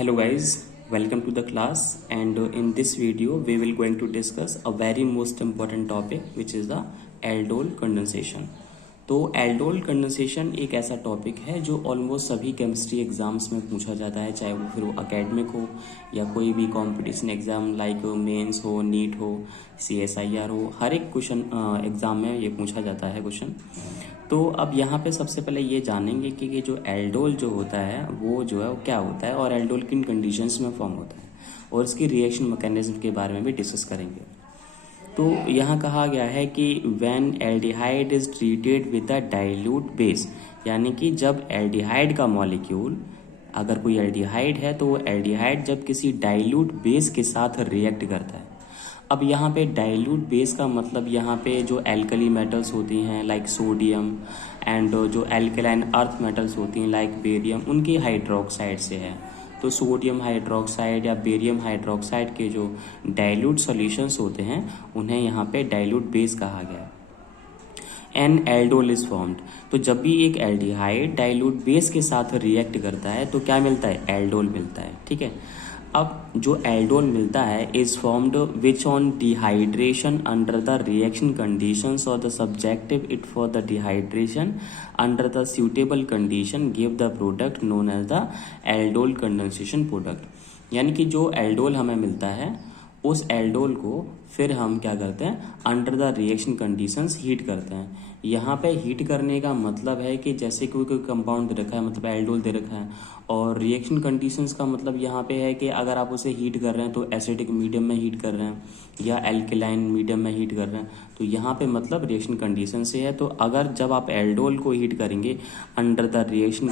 Hello guys, welcome to the class and in this video we will going to discuss a very most important topic which is the aldol condensation। तो aldol condensation एक ऐसा topic है जो almost सभी chemistry exams में पूछा जाता है, चाहे वो फिर वो अकेडमिक हो या कोई भी कंपटीशन एग्जाम लाइक मेंस हो, नीट हो, CSIR हो, हर एक क्वेश्चन एग्जाम में ये पूछा जाता है क्वेश्चन। तो अब यहाँ पे सबसे पहले ये जानेंगे कि ये जो एल्डोल जो होता है वो जो है वो क्या होता है और एल्डोल किन कंडीशंस में फॉर्म होता है और इसकी रिएक्शन मैकेनिज्म के बारे में भी डिस्कस करेंगे। तो यहाँ कहा गया है कि when aldehyde is treated with a dilute base, यानी कि जब एल्डिहाइड का मॉलिक्यूल, अगर कोई एल्डिहाइड है तो वो एल्डिहाइड जब किसी डाइल्यूट बेस के साथ रिएक्ट करता है। अब यहाँ पे डाइल्यूट बेस का मतलब यहाँ पे जो एल्कली मेटल्स होती हैं लाइक सोडियम एंड जो एल्कलाइन अर्थ मेटल्स होती हैं लाइक बेरियम, उनकी हाइड्रोक्साइड से है। तो सोडियम हाइड्रोक्साइड या बेरियम हाइड्रोक्साइड के जो डाइल्यूट सॉल्यूशंस होते हैं उन्हें यहाँ पे डाइल्यूट बेस कहा गया है। एन एल्डोल इज फॉर्म्ड, तो जब भी एक एल्डिहाइड डाइल्यूट बेस के साथ रिएक्ट करता है तो क्या मिलता है? एल्डोल मिलता है। ठीक है, अब जो एल्डोल मिलता है is formed which on dehydration under the reaction conditions और the subjective it for the dehydration under the suitable condition give the product known as the aldol condensation product. यानी कि जो एल्डोल हमें मिलता है उस एल्डोल को फिर हम क्या करते हैं, under the reaction conditions heat करते हैं। यहाँ पे हीट करने का मतलब है कि जैसे कोई कंपाउंड दे रखा है, मतलब एल्डोल दे रखा है, और रिएक्शन कंडीशंस का मतलब यहाँ पे है कि अगर आप उसे हीट कर रहे हैं तो एसिडिक मीडियम में हीट कर रहे हैं या एल्कलाइन मीडियम में हीट कर रहे हैं, तो यहाँ पे मतलब रिएक्शन कंडीशन से है। तो अगर जब आप एल्डोल को हीट करेंगे under the reaction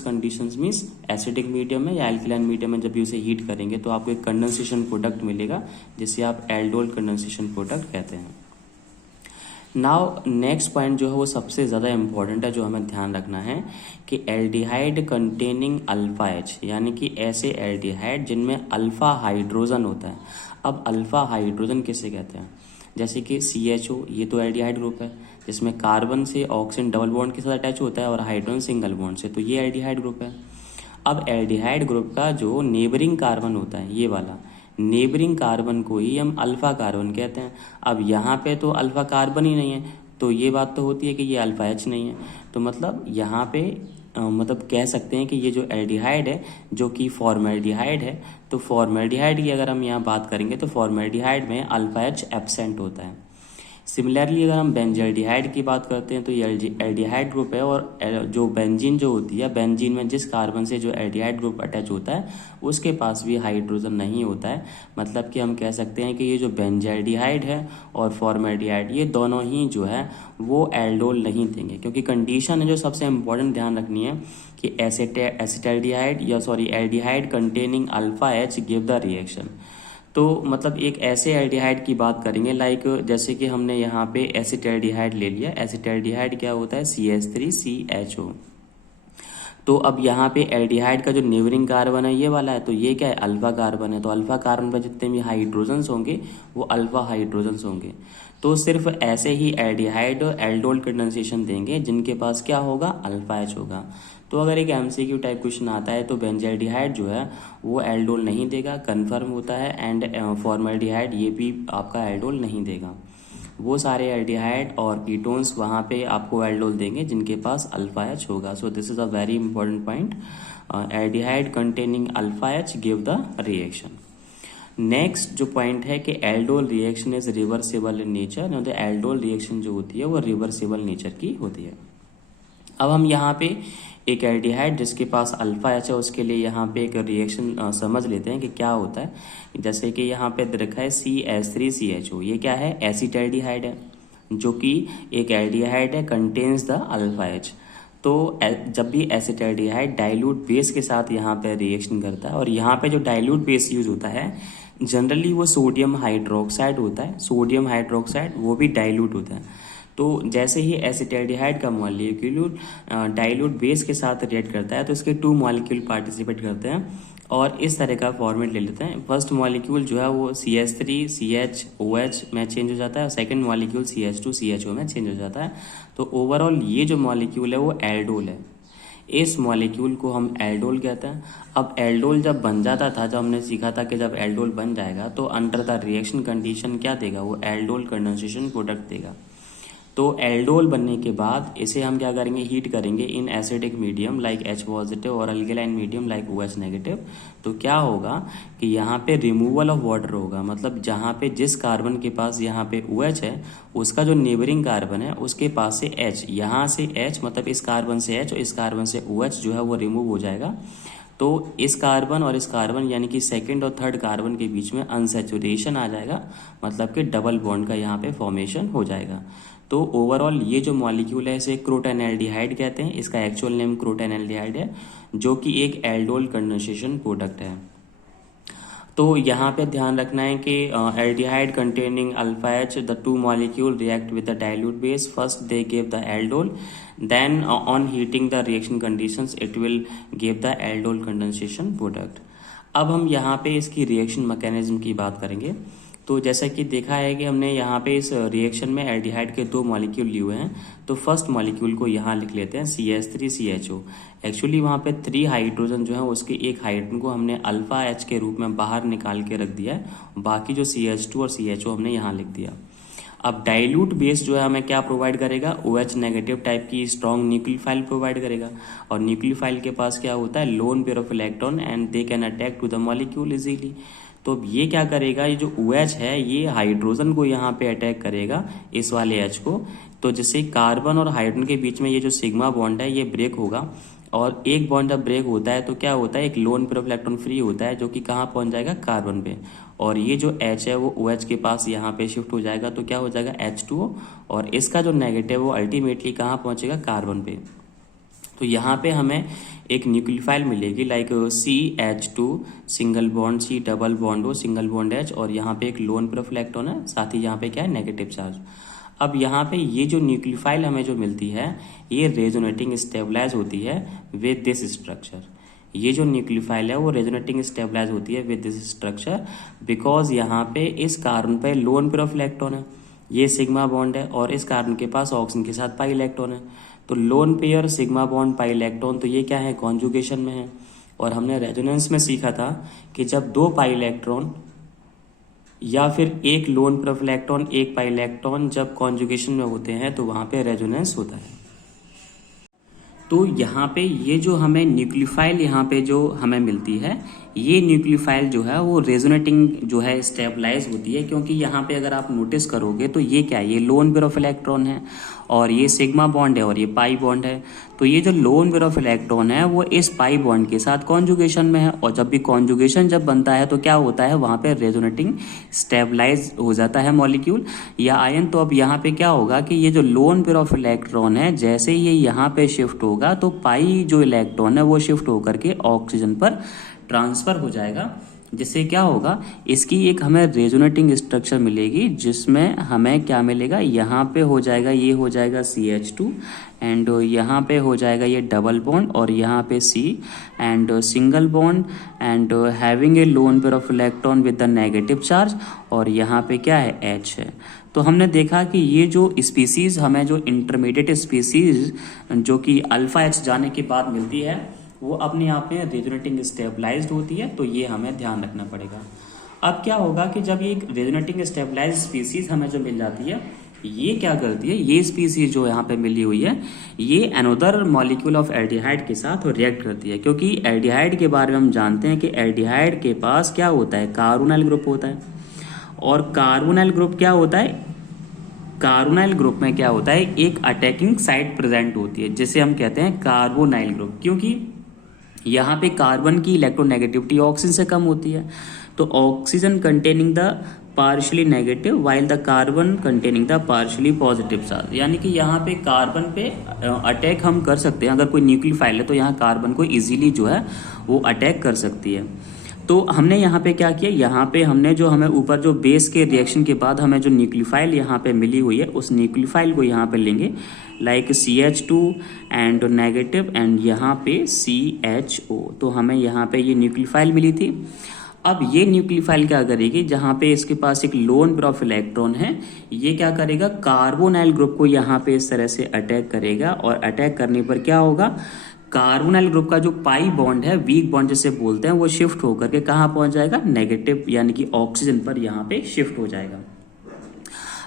conditions means acidic medium में या एल्कलाइन मीडियम में जब भी उसे हीट करेंगे तो आपको एक कंडेंसेशन प्रोडक्ट मिलेगा जिसे आप एल्डोल कंडेंसेशन प्रोडक्ट कहते हैं। नाउ नेक्स्ट पॉइंट जो है वो सबसे ज़्यादा इम्पोर्टेंट है, जो हमें ध्यान रखना है कि एल्डिहाइड कंटेनिंग अल्फा एच, यानी कि ऐसे एल्डिहाइड जिनमें अल्फा हाइड्रोजन होता है। अब अल्फा हाइड्रोजन किसे कहते हैं? जैसे कि CHO, ये तो एल्डिहाइड ग्रुप है जिसमें कार्बन से ऑक्सीजन डबल बॉन्ड के साथ अटैच होता है और हाइड्रोजन सिंगल बॉन्ड से, तो ये एल्डिहाइड ग्रुप है। अब एल्डिहाइड ग्रुप का जो नेबरिंग कार्बन होता है, ये वाला नेबरिंग कार्बन को ही हम अल्फा कार्बन कहते हैं। अब यहाँ पे तो अल्फा कार्बन ही नहीं है, तो ये बात तो होती है कि ये अल्फा एच नहीं है। तो मतलब यहाँ पे मतलब कह सकते हैं कि ये जो एल्डिहाइड है जो कि फॉर्मेल्डिहाइड है, तो फॉर्मेल्डिहाइड की अगर हम यहाँ बात करेंगे तो फॉर्मेल्डिहाइड में अल्फा एच एब्सेंट होता है। सिमिलरली अगर हम बेंजल्डिहाइड की बात करते हैं तो ये एल्डिहाइड ग्रुप है, और जो बेंजीन जो होती है, बेंजीन में जिस कार्बन से जो एल्डिहाइड ग्रुप अटैच होता है उसके पास भी हाइड्रोजन नहीं होता है। मतलब कि हम कह सकते हैं कि ये जो बेंजल्डिहाइड है और फॉर्मेल्डिहाइड, ये दोनों ही जो है वो एल्डोल नहीं देंगे, क्योंकि कंडीशन है जो सबसे इंपॉर्टेंट ध्यान रखनी है कि एसिटाल्डिहाइड या aldehyde containing alpha H give the reaction. तो मतलब एक ऐसे एल्डिहाइड की बात करेंगे लाइक जैसे कि हमने यहाँ पे एसिटाल्डिहाइड ले लिया। एसिटाल्डिहाइड क्या होता है? CH3CHO। तो अब यहाँ पे एल्डिहाइड का जो नेबरिंग कार्बन है ये वाला है, तो ये क्या है? अल्फा कार्बन है। तो अल्फा कार्बन पर जितने भी हाइड्रोजन्स होंगे वो अल्फा हाइड्रोजन्स होंगे। तो सिर्फ ऐसे ही एल्डिहाइड एल्डोल कंडेंसेशन देंगे जिनके पास क्या होगा? अल्फा एच होगा। तो अगर एक MCQ टाइप क्वेश्चन आता है तो बेंजल्डिहाइड जो है वो एल्डोल नहीं देगा, कन्फर्म होता है। एंड फॉर्मेल्डिहाइड ये भी आपका एल्डोल नहीं देगा। वो सारे एल्डिहाइड और कीटोन्स वहाँ पे आपको एल्डोल देंगे जिनके पास अल्फा एच होगा। सो this is a very important point, aldehyde containing alpha H give the reaction. Next जो पॉइंट है कि aldol reaction is reversible in nature, तो एल्डोल रिएक्शन जो होती है वो रिवर्सिबल नेचर की होती है। अब हम यहाँ पे एक एल्डिहाइड जिसके पास अल्फा एच है उसके लिए यहाँ पे एक रिएक्शन समझ लेते हैं कि क्या होता है। जैसे कि यहाँ पे रखा है CH3CHO, ये क्या है? एसिटाल्डिहाइड है जो कि एक एल्डिहाइड है, कंटेन्स द अल्फा एच। तो जब भी एसिटाल्डिहाइड डाइल्यूट बेस के साथ यहाँ पे रिएक्शन करता है, और यहाँ पे जो डाइल्यूट बेस यूज होता है जनरली वो सोडियम हाइड्रोक्साइड होता है। सोडियम हाइड्रोक्साइड वो भी डाइल्यूट होता है। तो जैसे ही एसिटाल्डिहाइड का मॉलिक्यूल डाइल्यूट बेस के साथ रिएक्ट करता है तो इसके 2 मॉलिक्यूल पार्टिसिपेट करते हैं और इस तरह का फॉर्मेट ले लेते हैं। फर्स्ट मॉलिक्यूल जो है वो CH3CHOH में चेंज हो जाता है और सेकंड मॉलिक्यूल CH2CHO में चेंज हो जाता है। तो ओवरऑल ये जो मॉलिक्यूल है वो एल्डोल है। इस मॉलिक्यूल को हम एल्डोल कहते हैं। अब एल्डोल जब बन जाता था, जब हमने सीखा था कि जब एल्डोल बन जाएगा तो अंडर द रिएक्शन कंडीशन क्या देगा, वो एल्डोल कंडेंसेशन प्रोडक्ट देगा। तो एल्डोल बनने के बाद इसे हम क्या करेंगे, हीट करेंगे in acidic medium like H positive और alkaline medium like OH negative. तो क्या होगा कि यहाँ पे रिमूवल ऑफ वाटर होगा, मतलब जहाँ पे जिस कार्बन के पास यहाँ पे OH है उसका जो नेबरिंग कार्बन है उसके पास से H, यहाँ से H मतलब इस कार्बन से H और इस कार्बन से OH जो है वो रिमूव हो जाएगा। तो इस कार्बन और इस कार्बन यानी कि सेकंड और थर्ड कार्बन के बीच में अनसैचुरेशन आ जाएगा, मतलब कि डबल बॉन्ड का यहाँ पे फॉर्मेशन हो जाएगा। तो ओवरऑल ये जो मॉलिक्यूल है इसे क्रोटेनएल्डिहाइड कहते हैं। इसका एक्चुअल नेम क्रोटेनएल्डिहाइड है, जो कि एक एल्डोल कंडेंसेशन प्रोडक्ट है। तो यहाँ पे ध्यान रखना है कि aldehyde containing alpha H, the two molecule react with the dilute base. First they give the aldol, then on heating the reaction conditions it will give the aldol condensation product. अब हम यहाँ पे इसकी रिएक्शन मैकेनिज्म की बात करेंगे। तो जैसा कि देखा है कि हमने यहाँ पे इस रिएक्शन में एल्डिहाइड के दो मॉलिक्यूल लिए हुए हैं। तो फर्स्ट मॉलिक्यूल को यहाँ लिख लेते हैं CH3CHO। एक्चुअली वहाँ पे 3 हाइड्रोजन जो है उसके एक हाइड्रोजन को हमने अल्फा H के रूप में बाहर निकाल के रख दिया है, बाकी जो CH2 और CHO हमने यहाँ लिख दिया। अब डाइल्यूट बेस जो है हमें क्या प्रोवाइड करेगा, OH नेगेटिव टाइप की स्ट्रॉन्ग न्यूक्लियोफाइल प्रोवाइड करेगा। और न्यूक्लियोफाइल के पास क्या होता है, lone pair of electron and they can attack to the molecule easily. तो अब ये क्या करेगा, ये जो OH है ये हाइड्रोजन को यहाँ पे अटैक करेगा, इस वाले H को। तो जिससे कार्बन और हाइड्रोजन के बीच में ये जो सिग्मा बॉन्ड है ये ब्रेक होगा। और एक बॉन्ड जब ब्रेक होता है तो क्या होता है, एक loan pair of electron free होता है, जो कि कहाँ पहुंच जाएगा, कार्बन पे। और ये जो H है वो OH के पास यहाँ पे शिफ्ट हो जाएगा, तो क्या हो जाएगा H2O। और इसका जो नेगेटिव वो अल्टीमेटली कहाँ पहुंचेगा, कार्बन पे। तो यहाँ पे हमें एक न्यूक्लियोफाइल मिलेगी like CH2 single bond, C double bond O single bond H, और यहाँ पे एक लोन पेयर ऑफ इलेक्ट्रॉन है, साथ ही यहाँ पे क्या है, नेगेटिव चार्ज। अब यहाँ पे ये जो न्यूक्लियोफाइल हमें जो मिलती है ये रेजोनेटिंग स्टेबलाइज होती है विद दिस स्ट्रक्चर। ये जो न्यूक्लियोफाइल है वो रेजोनेटिंग स्टेबलाइज होती है विद दिस स्ट्रक्चर, बिकॉज यहाँ पे इस कार्बन पे लोन पेयर ऑफ इलेक्ट्रॉन है, ये सिग्मा बॉन्ड है, और इस कार्बन के पास ऑक्सीजन के साथ पाई इलेक्ट्रॉन है। तो lone pair sigma bond pi electron, तो ये क्या है, कॉन्जुगेशन में है। और हमने रेजोनेंस में सीखा था कि जब 2 पाई इलेक्ट्रॉन या फिर एक लोन पेयर ऑफ इलेक्ट्रॉन एक पाई इलेक्ट्रॉन जब कॉन्जुगेशन में होते हैं तो वहां पे रेजोनेंस होता है। तो यहाँ पे ये जो हमें न्यूक्लियोफाइल यहाँ पे जो हमें मिलती है, ये न्यूक्लियोफाइल जो है वो रेजोनेटिंग जो है स्टेबलाइज होती है, क्योंकि यहाँ पे अगर आप नोटिस करोगे तो ये क्या है, ये लोन पेयर ऑफ इलेक्ट्रॉन है और ये सिग्मा बॉन्ड है और ये पाई बॉन्ड है। तो ये जो लोन पेयर ऑफ इलेक्ट्रॉन है वो इस पाई बॉन्ड के साथ कॉन्जुगेशन में है, और जब भी कॉन्जुगेशन जब बनता है तो क्या होता है, वहाँ पे रेजोनेटिंग स्टेबलाइज हो जाता है मॉलिक्यूल या आयन। तो अब यहाँ पे क्या होगा कि ये जो लोन पेयर ऑफ इलेक्ट्रॉन है जैसे ये यहाँ पे शिफ्ट होगा तो पाई जो इलेक्ट्रॉन है वो शिफ्ट होकर के ऑक्सीजन पर ट्रांसफर हो जाएगा, जिससे क्या होगा, इसकी एक हमें रेजोनेटिंग स्ट्रक्चर मिलेगी, जिसमें हमें क्या मिलेगा, यहाँ पे हो जाएगा, ये हो जाएगा CH2 एंड यहाँ पे हो जाएगा ये डबल बॉन्ड, और यहाँ पे C and single bond and having a loan pair of electron with the negative charge, और यहाँ पे क्या है, H है। तो हमने देखा कि ये जो स्पीसीज हमें जो इंटरमीडिएट स्पीसीज जो कि अल्फा H जाने के बाद मिलती है वो अपने आप में रेजोनेटिंग स्टेबलाइज्ड होती है, तो ये हमें ध्यान रखना पड़ेगा। अब क्या होगा कि जब ये रेजोनेटिंग स्टेबलाइज्ड स्पीसीज हमें जो मिल जाती है, ये क्या करती है, ये स्पीसीज जो यहाँ पे मिली हुई है ये अनदर मॉलिक्यूल ऑफ एल्डिहाइड के साथ रिएक्ट करती है, क्योंकि एल्डिहाइड के बारे में हम जानते हैं कि एल्डिहाइड के पास क्या होता है, कार्बोनाइल ग्रुप होता है। और कार्बोनाइल ग्रुप क्या होता है, कार्बोनाइल ग्रुप में क्या होता है, एक अटैकिंग साइट प्रेजेंट होती है जिसे हम कहते हैं कार्बोनाइल ग्रुप, क्योंकि यहाँ पे कार्बन की इलेक्ट्रोनेगेटिविटी ऑक्सीजन से कम होती है। तो oxygen containing the partially negative while the carbon containing the partially positive charge, यानी कि यहाँ पे कार्बन पे अटैक हम कर सकते हैं। अगर कोई न्यूक्लियोफाइल है तो यहाँ कार्बन को इजीली जो है वो अटैक कर सकती है। तो हमने यहाँ पे क्या किया, यहाँ पे हमने जो हमें ऊपर जो बेस के रिएक्शन के बाद हमें जो न्यूक्लियोफाइल यहाँ पे मिली हुई है उस न्यूक्लियोफाइल को यहाँ पे लेंगे like CH2 and negative and यहाँ पे CHO। तो हमें यहाँ पे ये न्यूक्लियोफाइल मिली थी। अब ये न्यूक्लियोफाइल क्या करेगी, जहाँ पे इसके पास एक लोन पेयर ऑफ इलेक्ट्रॉन है, ये क्या करेगा, कार्बोनाइल ग्रुप को यहाँ पे इस तरह से अटैक करेगा, और अटैक करने पर क्या होगा, कार्बोनाइल ग्रुप का जो पाई बॉन्ड है, वीक बॉन्ड जिसे बोलते हैं, वो शिफ्ट होकर के कहाँ पहुंच जाएगा, नेगेटिव यानी कि ऑक्सीजन पर यहाँ पे शिफ्ट हो जाएगा।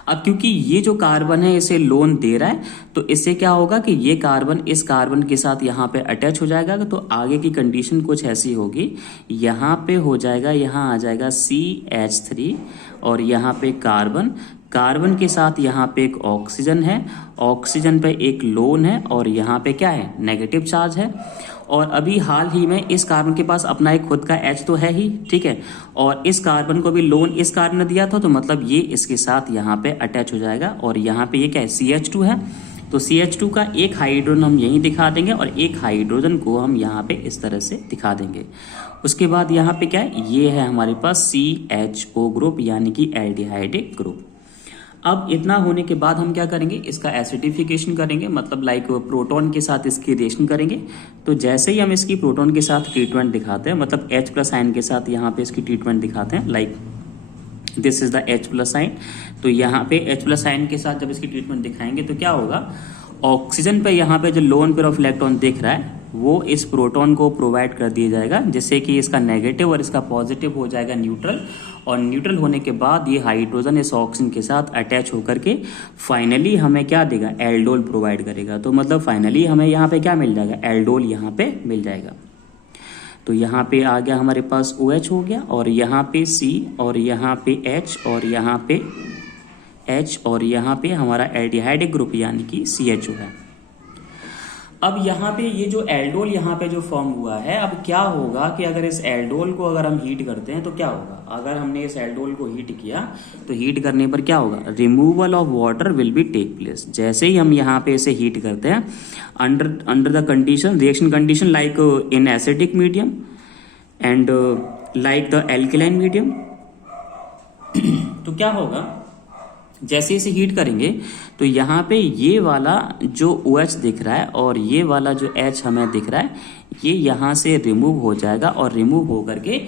अब क्योंकि ये जो कार्बन है इसे लोन दे रहा है, तो इससे क्या होगा कि ये कार्बन इस कार्बन के साथ यहाँ पे अटैच हो जाएगा। तो आगे की कंडीशन कुछ ऐसी होगी, यहाँ पे हो जाएगा, यहाँ आ जाएगा CH3 और यहाँ पे कार्बन, कार्बन के साथ यहाँ पे एक ऑक्सीजन है, ऑक्सीजन पे एक लोन है और यहाँ पे क्या है, नेगेटिव चार्ज है। और अभी हाल ही में इस कार्बन के पास अपना एक खुद का H तो है ही, ठीक है, और इस कार्बन को भी लोन इस कार्बन ने दिया था, तो मतलब ये इसके साथ यहाँ पे अटैच हो जाएगा। और यहाँ पे ये क्या है, CH2 है, तो CH2 का एक हाइड्रोजन हम यहीं दिखा देंगे और एक हाइड्रोजन को हम यहाँ पे इस तरह से दिखा देंगे। उसके बाद यहाँ पे क्या है, ये है हमारे पास CHO ग्रुप यानी कि एल्डिहाइडिक ग्रुप। अब इतना होने के बाद हम क्या करेंगे, इसका एसिडिफिकेशन करेंगे, मतलब लाइक प्रोटॉन के साथ इसकी रिएक्शन करेंगे। तो जैसे ही हम इसकी प्रोटॉन के साथ ट्रीटमेंट दिखाते हैं, मतलब H+ आयन के साथ यहाँ पे इसकी ट्रीटमेंट दिखाते हैं, like this is the H+ ion. तो यहाँ पे H+ आयन के साथ जब इसकी ट्रीटमेंट दिखाएंगे तो क्या होगा, ऑक्सीजन पे यहाँ पे जो लोन पेयर ऑफ इलेक्ट्रॉन दिख रहा है वो इस प्रोटॉन को प्रोवाइड कर दिया जाएगा, जिससे कि इसका नेगेटिव और इसका पॉजिटिव हो जाएगा न्यूट्रल। और न्यूट्रल होने के बाद ये हाइड्रोजन इस ऑक्सीजन के साथ अटैच होकर के फाइनली हमें क्या देगा, एल्डोल प्रोवाइड करेगा। तो मतलब फाइनली हमें यहाँ पे क्या मिल जाएगा, एल्डोल यहाँ पे मिल जाएगा। तो यहाँ पे आ गया हमारे पास OH हो गया, और यहाँ पे C और यहाँ पे H और यहाँ पे H और यहाँ पे हमारा एल्डिहाइडिक ग्रुप यानी कि CHO है। अब यहाँ पे ये जो एल्डोल यहाँ पे जो फॉर्म हुआ है, अब क्या होगा कि अगर इस एल्डोल को अगर हम हीट करते हैं तो क्या होगा, अगर हमने इस एल्डोल को हीट किया तो हीट करने पर क्या होगा, removal of water will be take place. जैसे ही हम यहाँ पे इसे हीट करते हैं under the condition, reaction condition like in acidic medium and like the alkaline medium, तो क्या होगा, जैसे इसे हीट करेंगे तो यहाँ पे ये वाला जो OH दिख रहा है और ये वाला जो H हमें दिख रहा है, ये यहाँ से रिमूव हो जाएगा, और रिमूव होकर के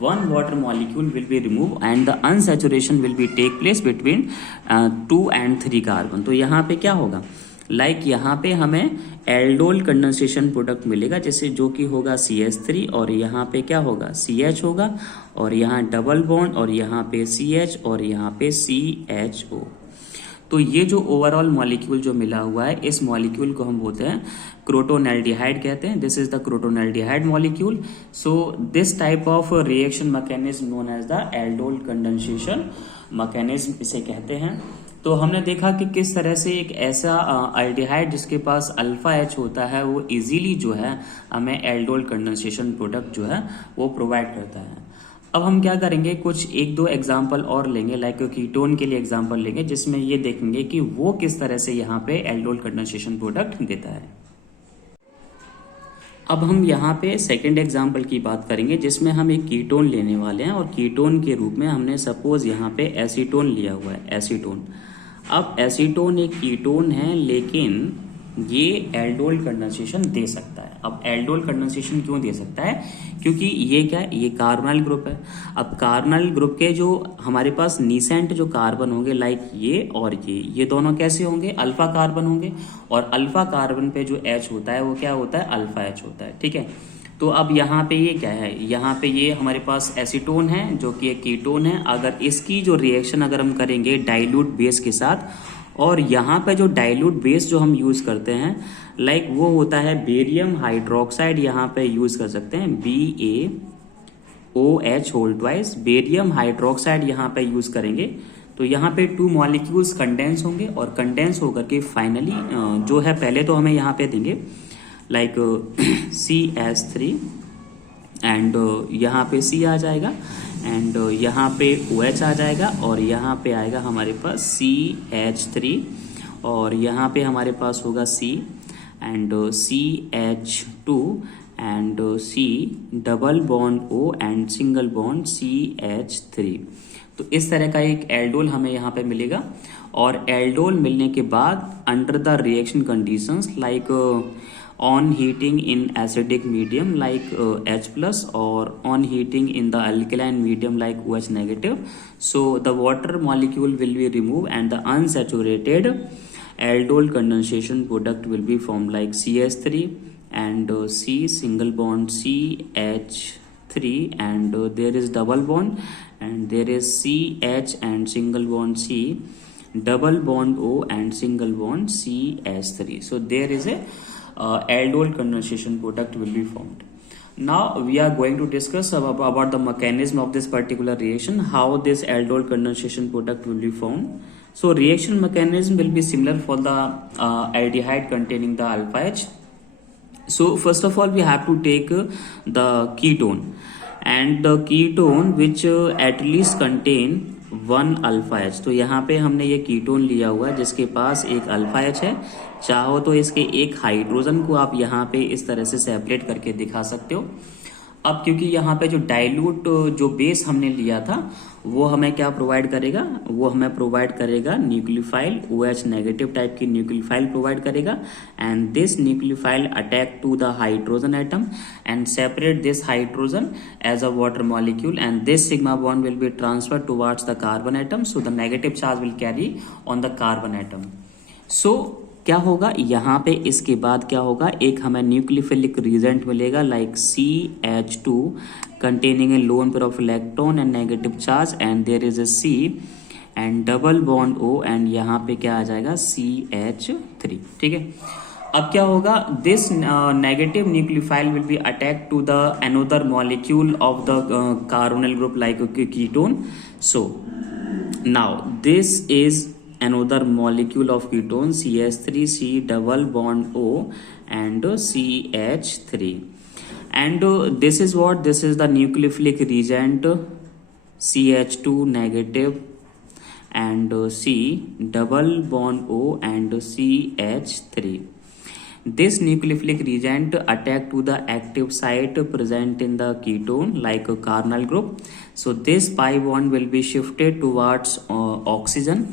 one water molecule will be remove and the unsaturation will be take place between 2 and 3 carbon. तो यहाँ पे क्या होगा, लाइक यहाँ पे हमें एल्डोल कंडेंसेशन प्रोडक्ट मिलेगा, जैसे जो कि होगा CH3 और यहाँ पे क्या होगा, CH होगा, और यहाँ डबल बॉन्ड और यहाँ पे CH और यहाँ पे CHO। तो ये जो ओवरऑल मॉलिक्यूल जो मिला हुआ है, इस मॉलिक्यूल को हम बोलते हैं क्रोटोनेल्डिहाइड कहते हैं। This is the crotonaldehyde molecule. So this type of reaction mechanism known as the aldol condensation mechanism इसे कहते हैं। तो हमने देखा कि किस तरह से एक ऐसा एल्डिहाइड जिसके पास अल्फा H होता है वो इजीली जो है हमें एल्डोल कंडेंसेशन प्रोडक्ट जो है वो प्रोवाइड करता है। अब हम क्या करेंगे, कुछ एक दो एग्जाम्पल और लेंगे, लाइक कीटोन के लिए एग्जाम्पल लेंगे, जिसमें ये देखेंगे कि वो किस तरह से यहाँ पे एल्डोल कंडेंसेशन प्रोडक्ट देता है। अब हम यहाँ पे सेकंड एग्जाम्पल की बात करेंगे, जिसमें हम एक कीटोन लेने वाले हैं, और कीटोन के रूप में हमने सपोज यहाँ पे एसीटोन लिया हुआ है, एसीटोन। अब एसीटोन एक कीटोन है, लेकिन ये एल्डोल कंडेंसेशन दे सकता है। अब एल्डोल कंडेंसेशन क्यों दे सकता है, क्योंकि ये क्या है, ये कार्बोनाइल ग्रुप है। अब कार्बोनाइल ग्रुप के जो हमारे पास नीसेंट जो कार्बन होंगे, लाइक ये और ये दोनों कैसे होंगे, अल्फा कार्बन होंगे, और अल्फा कार्बन पे जो H होता है वो क्या होता है, अल्फा H होता है, ठीक है। तो अब यहाँ पे ये क्या है, यहाँ पे ये हमारे पास एसीटोन है जो कि एक कीटोन है। अगर इसकी जो रिएक्शन अगर हम करेंगे डाइल्यूट बेस के साथ, और यहाँ पे जो डाइल्यूट बेस जो हम यूज़ करते हैं, लाइक वो होता है बेरियम हाइड्रोक्साइड, यहाँ पे यूज़ कर सकते हैं BaOH whole twice, barium hydroxide यहाँ पे यूज़ करेंगे। तो यहाँ पे 2 मॉलिक्यूल्स कंडेंस होंगे, और कंडेंस होकर के फाइनली जो है, पहले तो हमें यहाँ पे देंगे लाइक CH3 एंड यहाँ पे C आ जाएगा, एंड यहाँ पे OH आ जाएगा, और यहाँ पे आएगा हमारे पास CH3, और यहाँ पे हमारे पास होगा C and CH2 and C double bond O and single bond CH3। तो इस तरह का एक एल्डोल हमें यहाँ पे मिलेगा। और एल्डोल मिलने के बाद under the reaction conditions like on heating in acidic medium like H+ or on heating in the alkaline medium like OH negative, so the water molecule will be removed and the unsaturated aldol condensation product will be formed like CH3 and C single bond CH3, and there is double bond, and there is CH and single bond C, double bond O and single bond CH3. So there is a aldol condensation product will be formed. Now we are going to discuss about the mechanism of this particular reaction, how this aldol condensation product will be formed. So reaction mechanism will be similar for the aldehyde containing the alpha H. So first of all we have to take the ketone, and the ketone which at least contain 1 alpha H. तो यहाँ पे हमने ये ketone लिया हुआ है जिसके पास एक अल्फा एच है. चाहो तो इसके एक हाइड्रोजन को आप यहाँ पे इस तरह से सेपरेट करके दिखा सकते हो. अब क्योंकि यहाँ पे जो डाइल्यूट जो बेस हमने लिया था वो हमें क्या प्रोवाइड करेगा, वो हमें प्रोवाइड करेगा न्यूक्लियोफाइल OH नेगेटिव टाइप की न्यूक्लियोफाइल प्रोवाइड करेगा. And this nucleophile attack to the hydrogen atom and separate this hydrogen as a water molecule, and this sigma bond will be transfer towards the carbon atom. So the negative charge will carry on the carbon atom. सो क्या होगा यहाँ पे, इसके बाद क्या होगा, एक हमें न्यूक्लियोफिलिक रिएजेंट मिलेगा like CH2 containing a lone pair of electron and negative charge, and there is a C and double bond O, and यहाँ पे क्या आ जाएगा CH3. ठीक है. अब क्या होगा, this negative nucleophile will be attack to the another molecule of the carbonyl group like ketone. So now this is another molecule of ketone CH3, C double bond O and CH3, and this is what, this is the nucleophilic reagent CH2 negative and C double bond O and CH3. This nucleophilic reagent attack to the active site present in the ketone like a carbonyl group. So this pi bond will be shifted towards oxygen.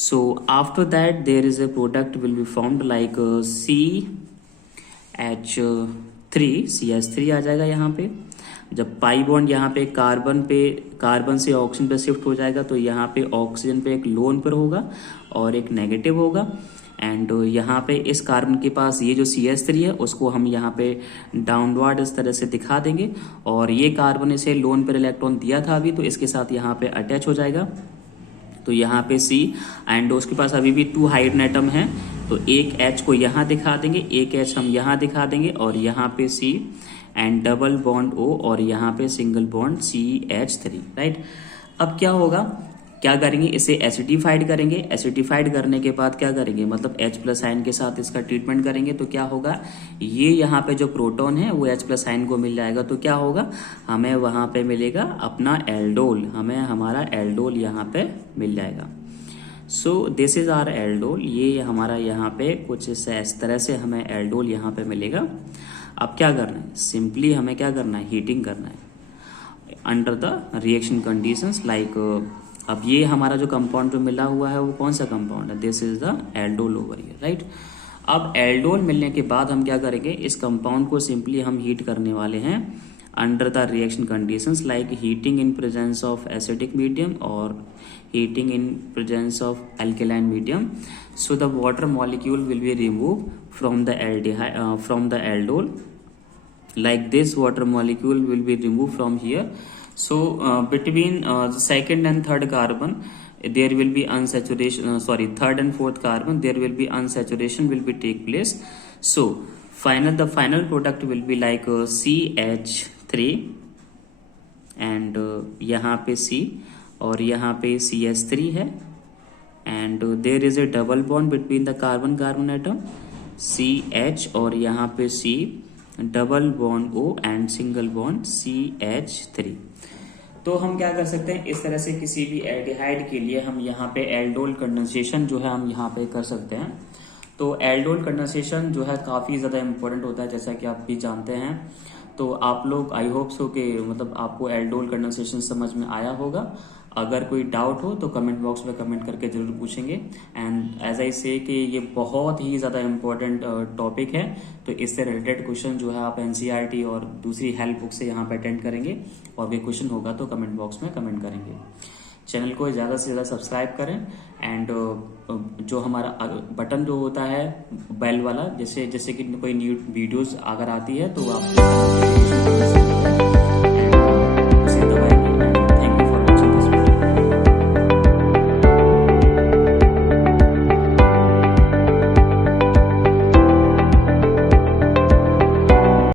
So after that there is a product will be formed like CH3 आ जाएगा यहाँ पे. जब pi bond यहाँ पे carbon से oxygen पे shift हो जाएगा तो यहाँ पे ऑक्सीजन पे एक लोन पर होगा और एक नेगेटिव होगा. एंड यहाँ पे इस कार्बन के पास ये जो CH3 है उसको हम यहाँ पे डाउनवर्ड इस तरह से दिखा देंगे, और ये कार्बन इसे लोन पर इलेक्ट्रॉन दिया था अभी, तो इसके साथ यहाँ पे अटैच हो जाएगा. तो यहाँ पे C, एंड उसके पास अभी भी 2 हाइड्रोजन एटम है, तो एक H को यहाँ दिखा देंगे, एक H हम यहाँ दिखा देंगे, और यहाँ पे C and double bond O, और यहाँ पे सिंगल बॉन्ड CH3. राइट. अब क्या होगा, क्या करेंगे, इसे एसिडिफाइड करेंगे. एसिडिफाइड करने के बाद क्या करेंगे, मतलब H+ आयन के साथ इसका ट्रीटमेंट करेंगे. तो क्या होगा, ये यहाँ पे जो प्रोटॉन है वो H+ आयन को मिल जाएगा. तो क्या होगा, हमें वहाँ पे मिलेगा अपना एल्डोल, हमें हमारा एल्डोल यहाँ पे मिल जाएगा. So this is our aldol. ये हमारा यहाँ पे कुछ इस तरह से हमें एल्डोल यहाँ पे मिलेगा. अब क्या करना है, सिंपली हमें क्या करना है, हीटिंग करना है under the reaction conditions like. अब ये हमारा जो कंपाउंड जो मिला हुआ है वो कौन सा कंपाउंड है, this is the aldol over here. Right. अब एल्डोल मिलने के बाद हम क्या करेंगे, इस कंपाउंड को सिंपली हम हीट करने वाले हैं under the reaction conditions like heating in presence of acidic medium और heating in presence of alkaline medium. So the water molecule will be remove from the aldol like this. Water molecule will be removed from here. So between the second and third carbon there will be unsaturation, third and fourth carbon there will be unsaturation will be take place. So the final product will be like CH3 and यहाँ पे C और यहाँ पे CH3 है, and there is a double bond between the carbon atom CH और यहाँ पे C double bond O and single bond CH3. तो हम क्या कर सकते हैं, इस तरह से किसी भी एल्डिहाइड के लिए हम यहाँ पे एल्डोल कंडेंसेशन जो है हम यहाँ पे कर सकते हैं. तो एल्डोल कंडेंसेशन जो है काफ़ी ज़्यादा इम्पोर्टेंट होता है, जैसा कि आप भी जानते हैं. तो आप लोग आई होप सो कि मतलब आपको एल्डोल कंडेंसेशन समझ में आया होगा. अगर कोई डाउट हो तो कमेंट बॉक्स में कमेंट करके जरूर पूछेंगे. एंड एज आई से कि ये बहुत ही ज़्यादा इम्पोर्टेंट टॉपिक है, तो इससे रिलेटेड क्वेश्चन जो है आप NCERT और दूसरी हेल्प बुक से यहाँ पे अटेंड करेंगे, और भी क्वेश्चन होगा तो कमेंट बॉक्स में कमेंट करेंगे. चैनल को ज़्यादा से ज़्यादा सब्सक्राइब करें एंड जो हमारा बटन जो होता है बेल वाला, जैसे जैसे कि कोई न्यू वीडियोस अगर आती है तो आप